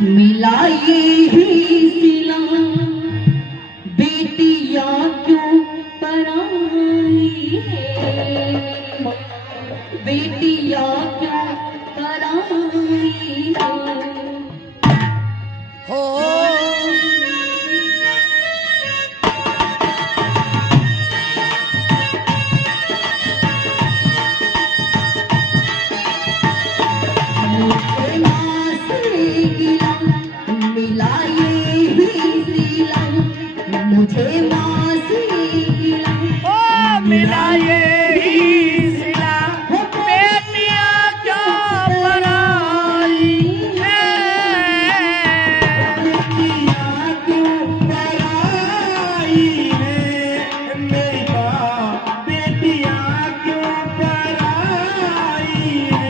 मिलाए ही सिला बेटिया क्यों पराई है, बेटिया क्यों पराई हो। मुझे माँ से ओ मिलाए ही सिला बेटिया क्यों पराई है, बेटिया क्यों पराई है मेरी माँ, बेटिया क्यों पराई है।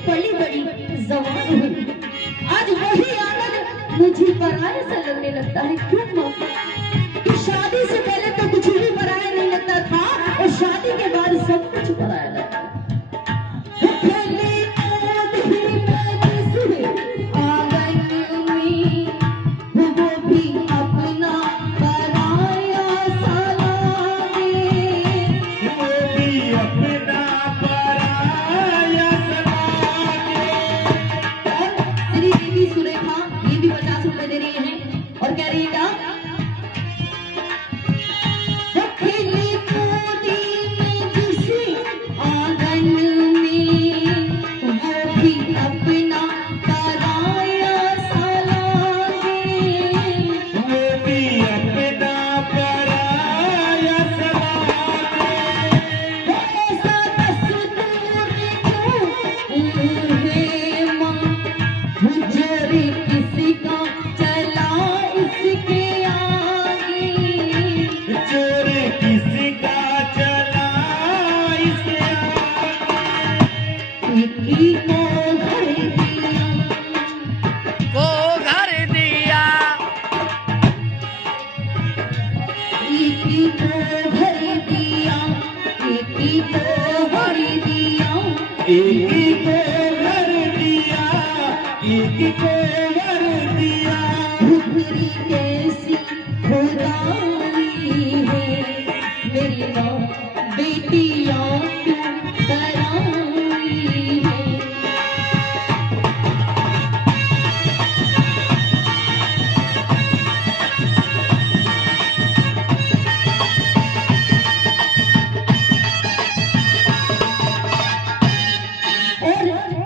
पली बड़ी जवान हुई, आज वही आनंद मुझे पराया सा लगने लगता है। क्यों माँ? कि शादी से पहले तो कुछ भी पराया नहीं लगता था और शादी के बाद सब कुछ पराया लगता है। एक को घर दिया, एक को घर दिया। मेरी कैसी खुदाई है, मेरी माँ बेटिया क्यों पराई है।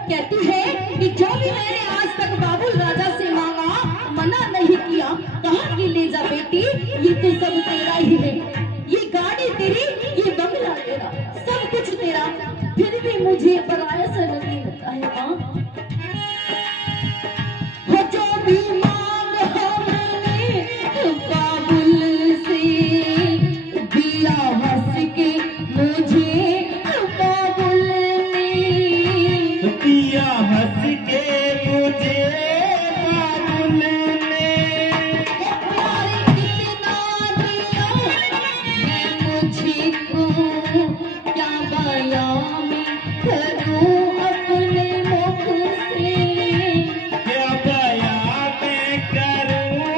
कहती है कि जो भी मैंने आज तक बाबुल राजा से मांगा, मना नहीं किया, कहा कि ले जा बेटी, ये तो सब तेरा ही है, ये गाड़ी तेरी, ये बंगला तेरा, सब कुछ तेरा, फिर भी मुझे पराया सा लगने लगता है। माँ जो भी मांगा मैंने बाबुल से, दिया हंस के मुझे बाबुल ने, दिया हंस के मुझे बाबुल ने। प्यार कितना दिया मैं मुझे को, क्या बयां में करूं अपने मुख से, क्या बयां मैं करूं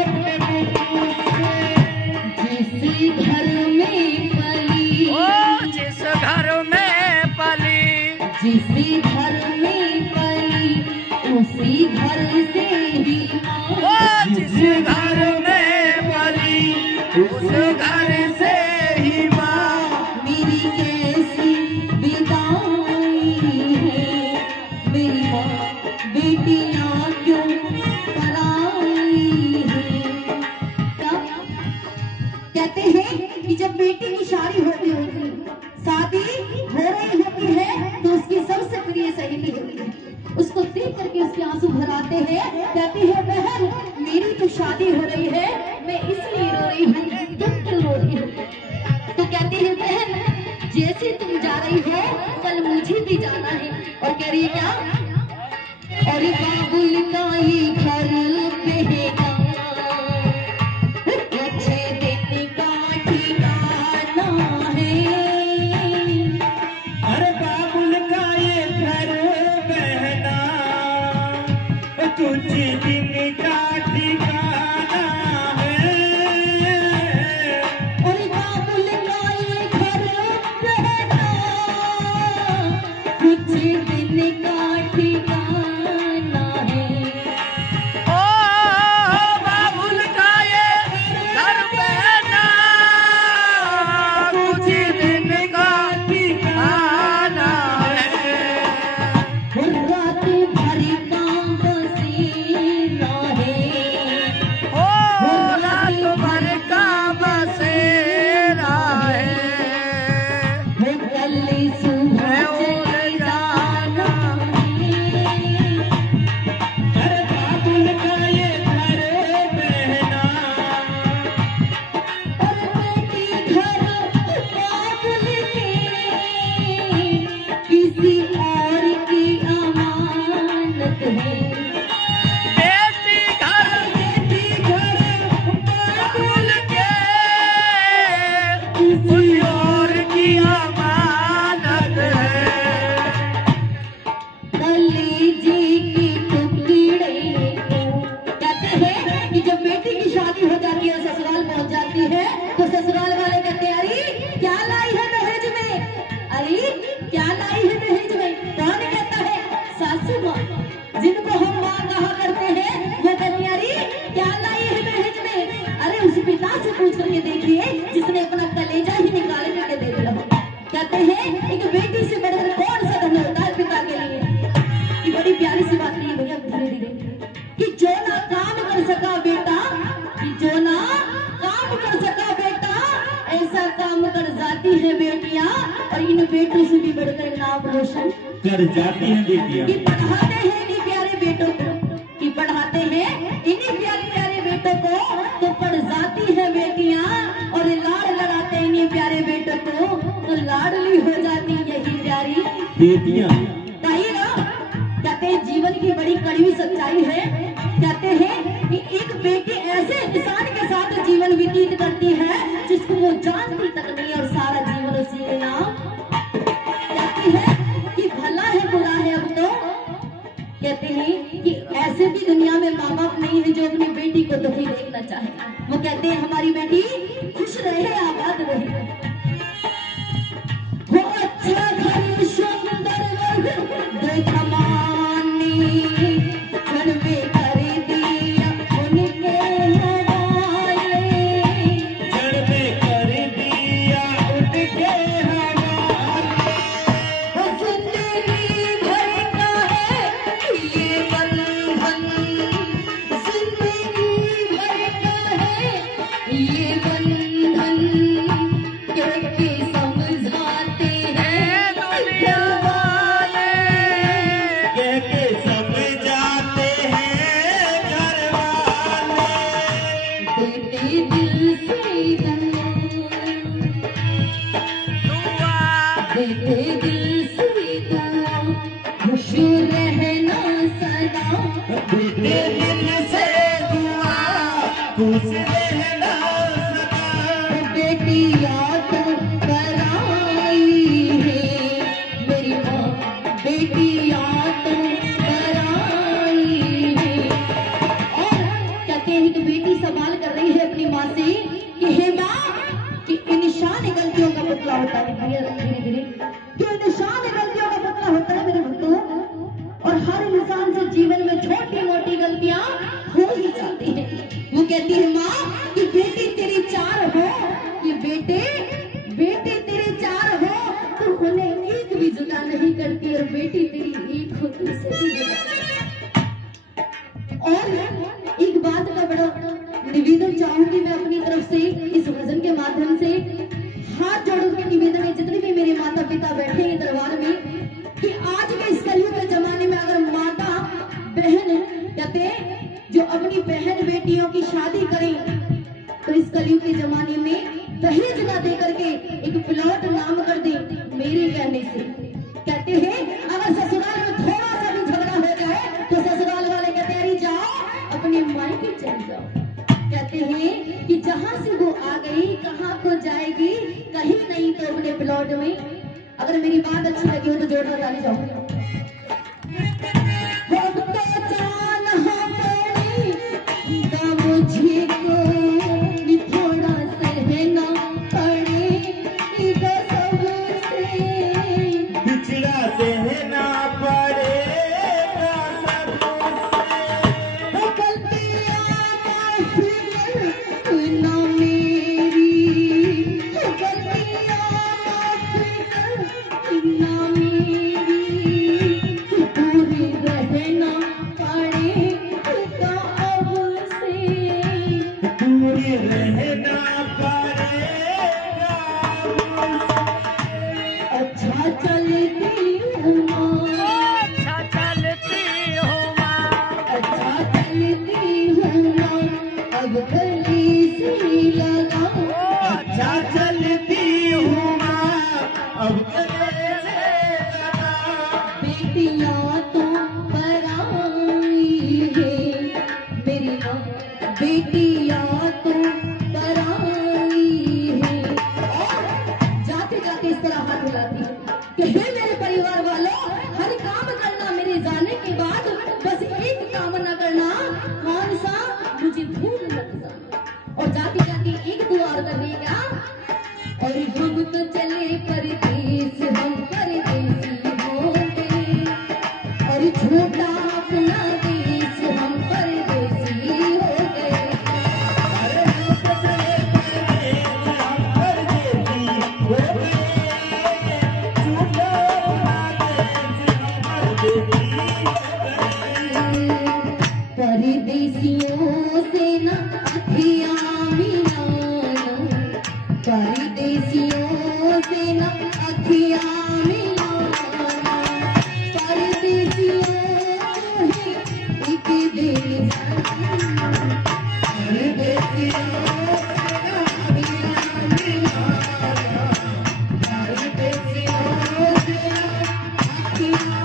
अपने मुख से। जिस घर में पली, ओ जिस घर में पली, जिस घर में पली उसी घर से ही ओ जिस घर में पली उस घर से ही माँ। मेरी कैसी विदाई है, मेरी माँ बेटियां क्यों पराई है। कहते हैं कि जब बेटी की शादी होती होगी, शादी हो रही होती है, तो उसकी सबसे प्रिय सहेली होती है, उसको देख करके उसके आंसू भर आते हैं। कहती है बहन मेरी तो शादी हो रही है, मैं इसलिए रो रही हूँ, तुम क्यों रो रही हो? तो कहती है बहन जैसे तुम जा रही हो कल मुझे भी जाना है। और कह रही है क्या? और बाबुल का ही घर बेगा, अच्छे दिन का ठिकाना है। अरे बाबुल का ये घर बहना कुछ दिन का ठिकाना है। और बाबुल का ये घर बहना कुछ दिन का ठिकाना है। ओ बाबुल का ये घर बहना कुछ दिन का ठिकाना है। रात भर का बसेरा है, ओ रात भर का बसेरा है। कल सुबह चले जाना है। अरे बाबुल का ये घर बहना और बेटी घर बाबुल के किसी और की अमानत है। बेटी घर बाबुल के किसी और की अमानत है। कलेजे के टुकड़े को कहते हैं कि जब बेटी की शादी हो जाती है, ससुराल पहुंच जाती है, तो ससुराल वाले कहते हैं अरे क्या लाई है दहेज में, अरे क्या लाई है दहेज में। कौन कहता है? सासू माँ, जिनको हम माँ कहा करते हैं, वो कहती है अरे क्या लाई है दहेज में। अरे उस पिता से पूछ करके देखिए जिसने अपना कलेजा ही निकाल करके दे दिया हो। कहते हैं एक बेटी से बढ़कर कौन सा धन होता है पिता के लिए। ये बड़ी प्यारी सी बात नहीं है भैया, धीरे धीरे कि जो ना काम कर सका बेटा, कि जो ना काम कर सका बेटा, ऐसा काम कर जाती है बेटियां, और इन बेटों से भी बढ़कर नाम रोशन कर जाती हैं बेटियां। कि पढ़ाते हैं इन्हीं प्यारे बेटों को, कि पढ़ाते हैं इन्हीं प्यारे प्यारे बेटों को, तो पढ़ जाती है बेटियां, और लाड़ लड़ाते हैं इन्हीं प्यारे बेटों को, तो लाडली हो जाती यही प्यारी बेटियां। नहीं ना। कहते हैं जीवन की बड़ी कड़वी सच्चाई है। कहते हैं कि एक बेटी ऐसे इंसान के साथ जीवन व्यतीत करती है जिसको वो जानती तक नहीं, और सारा जीवन उसी के नाम। कहती है कि भला है बुरा है अब तो। कहते हैं कि ऐसे भी दुनिया में माँ बाप नहीं है जो अपनी बेटी को दुखी देखना चाहे। वो कहते हैं हमारी बेटी खुश रहे, आबाद रहे। वो अच्छा घर सुंदर देखमानी घर में कर दिया उनके हवाले। जड़ में कर दिया उनके हवाले। वो जिंदगी भर का है ये बंधन, जिंदगी भर का है ये बंधन, क्योंकि समझाते हैं दुनिया वाले कह के समझाते हैं घर वाले। बेटे दिल से दुआ बेटे दिल से खुश रहना सदा। बेटे दिल से दुआ खुश रहना सदा। बेटी याद कराई है मेरी माँ, बेटी याद कराई है। और कहते हैं कि बेटी सवाल कर रही है अपनी माँ से कि हे माँ, कि इंसान गलतियों का पुतला होता है। धीरे धीरे कि इंसान गलतियों का पुतला होता है मेरे भक्तों, और हर इंसान से जीवन में छोटी मोटी गलतियां हो ही जाती है। वो कहती है माँ कि बेटी तेरी चार हो, कि बेटे बेटे तेरे चार हो, तो उन्हें एक भी जुदा नहीं करती, और बेटी तेरी एक हो तो उसे भी जुदा। और एक बात का बड़ा निवेदन चाहूंगी मैं अपनी तरफ से इस भजन के माध्यम माध्यम से हाथ जोड़ के निवेदन है, जितने भी मेरे माता पिता बैठे हैं दरबार में, कि आज के इस कलयुग के जमाने में अगर माता बहन कहते हैं जो अपनी बहन बेटियों की शादी करें तो इस कलयुग के जमाने में दहेज ना दे करके एक प्लॉट नाम कर दे। मेरे कहने से कहते हैं अगर ससुराल में थोड़ा सा भी झगड़ा हो जाए तो ससुराल वाले कहते हैं अरे जाओ अपने मायके चल जाओ। कहते हैं कि जहां से वो आ गई कहां को जाएगी, कहीं नहीं तो अपने प्लॉट में। अगर मेरी बात अच्छी लगी हो तो जोरदार ताली जाओ। और हम तो चले परदेस, हम परदेसी हो गए, और छोटा अपना देश हम परदेसी हो गए। अरे हम तो चले परदेस, हम परदेसी हो गए, छोटा अपना देश हम परदेसी हो गए। परदेसियों से न अखियां मिलाना, परदेसियों से न अखियां मिलाना, परदेसियों ही एक दिन जाना, परदेसियों से न अखियां मिलाना, परदेसियों से न अखियां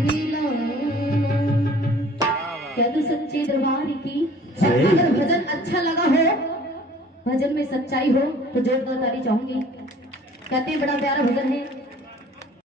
मिलाना। क्या तो सच्चे दरबार की। और अगर भजन अच्छा लगा हो, भजन में सच्चाई हो तो जोरदार ताली चाहूंगी। कहते हैं बड़ा प्यारा भजन है।